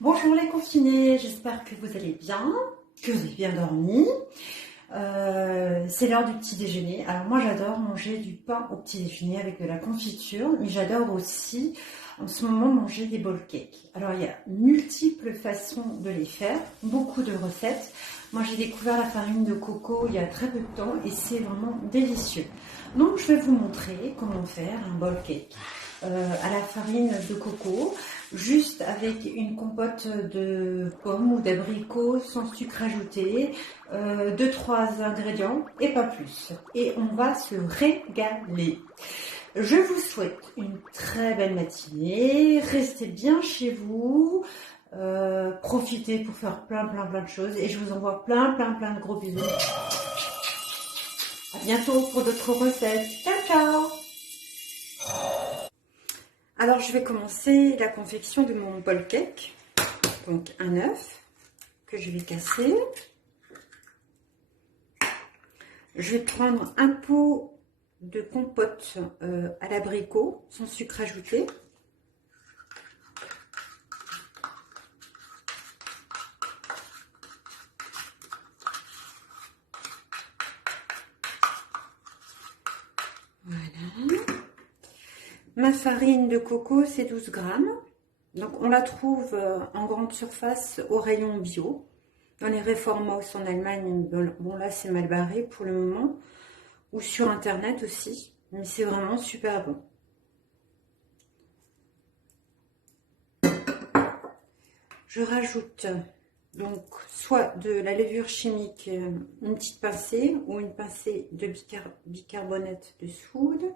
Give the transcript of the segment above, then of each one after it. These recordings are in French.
Bonjour les confinés, j'espère que vous allez bien, que vous avez bien dormi. C'est l'heure du petit déjeuner. Alors moi j'adore manger du pain au petit déjeuner avec de la confiture, mais j'adore aussi en ce moment manger des bowl cakes. Alors il y a multiples façons de les faire, beaucoup de recettes. Moi j'ai découvert la farine de coco il y a très peu de temps et c'est vraiment délicieux. Donc je vais vous montrer comment faire un bowl cake à la farine de coco, juste avec une compote de pommes ou d'abricots sans sucre ajouté, 2-3 ingrédients et pas plus. Et on va se régaler. Je vous souhaite une très belle matinée, restez bien chez vous, profitez pour faire plein de choses et je vous envoie plein de gros bisous. À bientôt pour d'autres recettes. Ciao ciao. Alors je vais commencer la confection de mon bowl cake. Donc un œuf que je vais casser. Je vais prendre un pot de compote à l'abricot sans sucre ajouté. Voilà. Ma farine de coco, c'est 12 grammes. Donc, on la trouve en grande surface au rayon bio. Dans les Reformhaus en Allemagne, bon là, c'est mal barré pour le moment. Ou sur Internet aussi. Mais c'est vraiment super bon. Je rajoute donc soit de la levure chimique, une petite pincée, ou une pincée de bicarbonate de soude.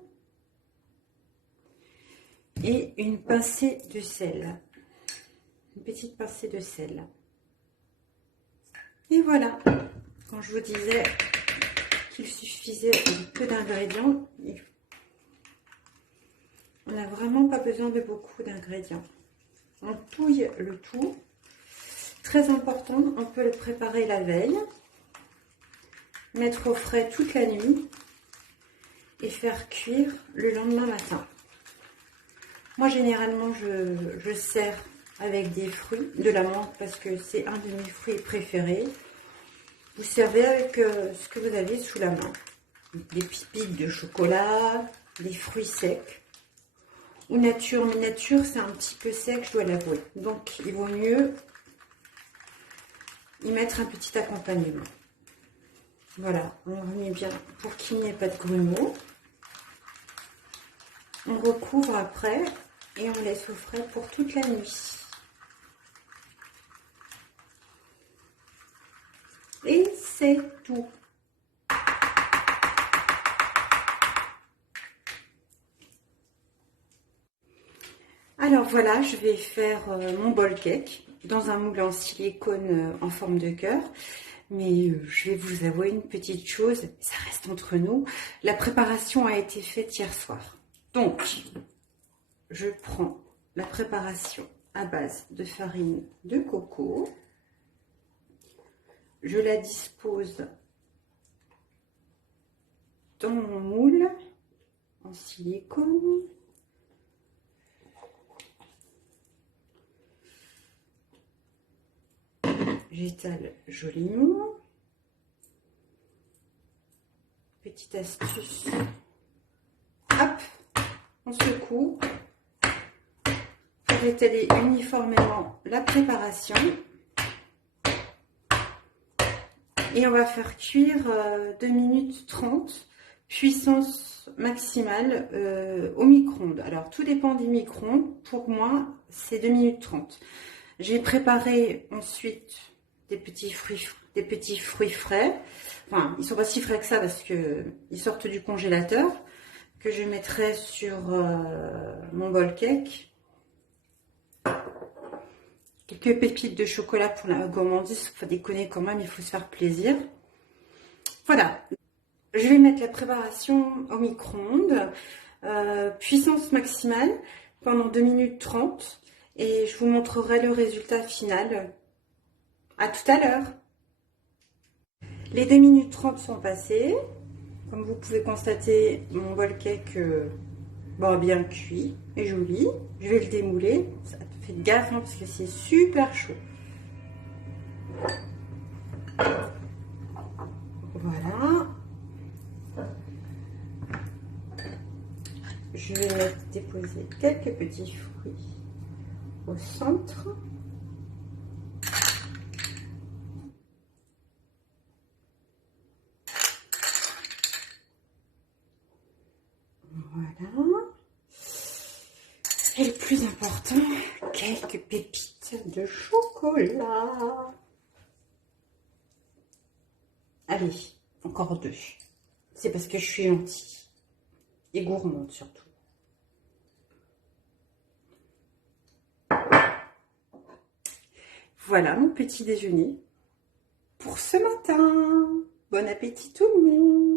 Et une pincée de sel, une petite pincée de sel. Et voilà, quand je vous disais qu'il suffisait de peu d'ingrédients, on n'a vraiment pas besoin de beaucoup d'ingrédients. On touille le tout. Très important, on peut le préparer la veille, mettre au frais toute la nuit et faire cuire le lendemain matin. Moi, généralement, je sers avec des fruits, de la menthe, parce que c'est un de mes fruits préférés. Vous servez avec ce que vous avez sous la main. Des pépites de chocolat, des fruits secs. Ou nature, mais nature, c'est un petit peu sec, je dois l'avouer. Donc, il vaut mieux y mettre un petit accompagnement. Voilà, on remet bien pour qu'il n'y ait pas de grumeaux. On recouvre après. Et on laisse au frais pour toute la nuit. Et c'est tout. Alors voilà, je vais faire mon bowl cake dans un moule en silicone en forme de cœur. Mais je vais vous avouer une petite chose, ça reste entre nous. La préparation a été faite hier soir. Donc, je prends la préparation à base de farine de coco. Je la dispose dans mon moule en silicone. J'étale joliment. Petite astuce. Hop, on secoue. Pour étaler uniformément la préparation. Et on va faire cuire 2 minutes 30, puissance maximale au micro-ondes. Alors, tout dépend des micro-ondes. Pour moi, c'est 2 minutes 30. J'ai préparé ensuite des petits fruits frais. Enfin, ils sont pas si frais que ça parce que ils sortent du congélateur, que je mettrai sur mon bowl cake. Quelques pépites de chocolat pour la gourmandise, faut pas déconner quand même, il faut se faire plaisir. Voilà, je vais mettre la préparation au micro-ondes, puissance maximale pendant 2 minutes 30 et je vous montrerai le résultat final. À tout à l'heure. Les 2 minutes 30 sont passées. Comme vous pouvez constater, mon bowl cake Bon, bien cuit et joli. Je vais le démouler. Faites gaffe hein, parce que c'est super chaud. Voilà. Je vais déposer quelques petits fruits au centre. Voilà. Et le plus important, quelques pépites de chocolat. Allez, encore 2. C'est parce que je suis gentille. Et gourmande surtout. Voilà mon petit déjeuner pour ce matin. Bon appétit tout le monde.